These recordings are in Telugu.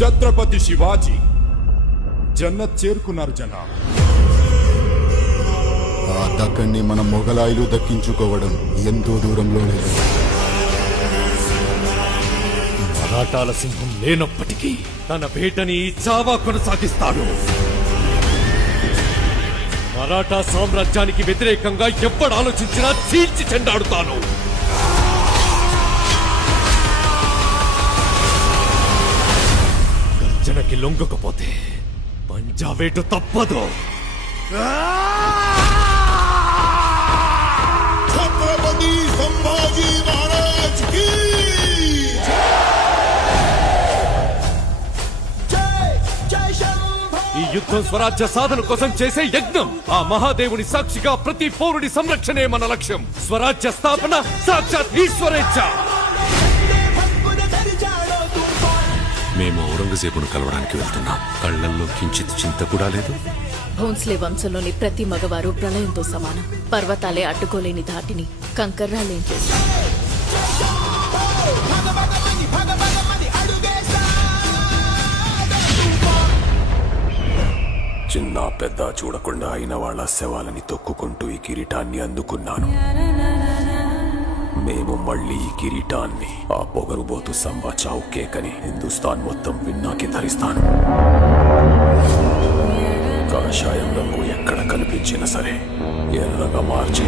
ఛత్రపతి శివాజీ జన్నత్ చేరుకున్నారు జన ఆ దక్కన్ని మన మొఘలాయులు దక్కించుకోవడం ఎంతో దూరంలో లేదు మరాఠాల సింహం లేనప్పటికీ తన వేటని చావా కొనసాగిస్తాడు మరాఠా సామ్రాజ్యానికి వ్యతిరేకంగా ఎప్పుడు ఆలోచించినా చీల్చి చెండాడుతాను వంచనకి లొంగకపోతే పంజావేటు తప్పదు ఛత్రపతి సంభాజీ మహారాజ్ ఈ యుద్ధం స్వరాజ్య సాధన కోసం చేసే యజ్ఞం ఆ మహాదేవుని సాక్షిగా ప్రతి పౌరుడి సంరక్షణే మన లక్ష్యం స్వరాజ్య స్థాపన సాక్షాత్ ఈశ్వరేచ్ఛ మేము ఔరంగజేబును కలవడానికి వెళ్తున్నాం కళ్ళల్లో కించిత్ చింత కూడా లేదు భోన్స్లే వంశంలోని ప్రతి మగవారు ప్రళయంతో సమానం పర్వతాలే అడ్డుకోలేని ధాటిని కంకర్రాలేం చేశారు చిన్న పెద్ద చూడకుండా అయిన వాళ్ళ శవాలని తొక్కుకుంటూ ఈ కిరీటాన్ని అందుకున్నాను మళ్ళీ ఈ కిరీటాన్ని ఆ పొగరుబోతు సంబా చావు కేకని హిందుస్థాన్ మొత్తం విన్నాకి ధరిస్తాను కాషాయం రంగు ఎక్కడ కనిపించినా సరే ఎర్రగా మార్చి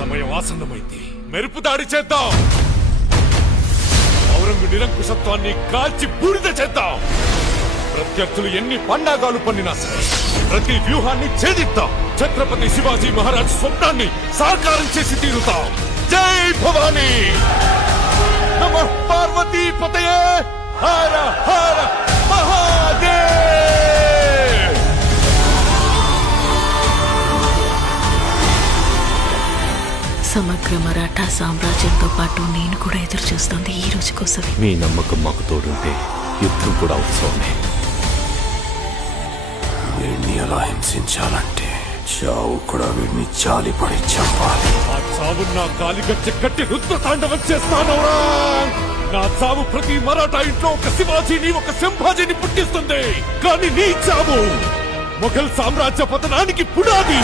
సమయం ఆసన్నమైంది మెరుపు దాడి చేద్దాం నిరంకుశత్వాన్ని కాల్చి బూడిద చేద్దాం ప్రత్యర్థులు ఎన్ని పండాగాలు పండినా సరే ప్రతి వ్యూహాన్ని ఛేదిస్తాం ఛత్రపతి శివాజీ మహారాజ్ స్వప్నాన్ని సాకారం చేసి తీరుతాం జై భవానీ నమ పార్వతీ పతయే హార హార సమగ్ర మరాఠా సామ్రాజ్యంతో పాటు నేను కూడా ఎదురు చూస్తుంది ఈ రోజు కోసమే మీ నమ్మకం మాకు తోడుంటే యుద్ధం కూడా ఉత్సవమే ఎలా హింసించాలంటే చావు కూడా వీడిని చాలి పడి చంపాలి ఆ చావు నా గచ్చి కట్టి రుద్ర తాండవం చేస్తాను నా చావు ప్రతి మరాఠా ఇంట్లో ఒక శివాజీని ఒక శంభాజీని పుట్టిస్తుంది కానీ నీ చావు మొఘల్ సామ్రాజ్య పతనానికి పునాది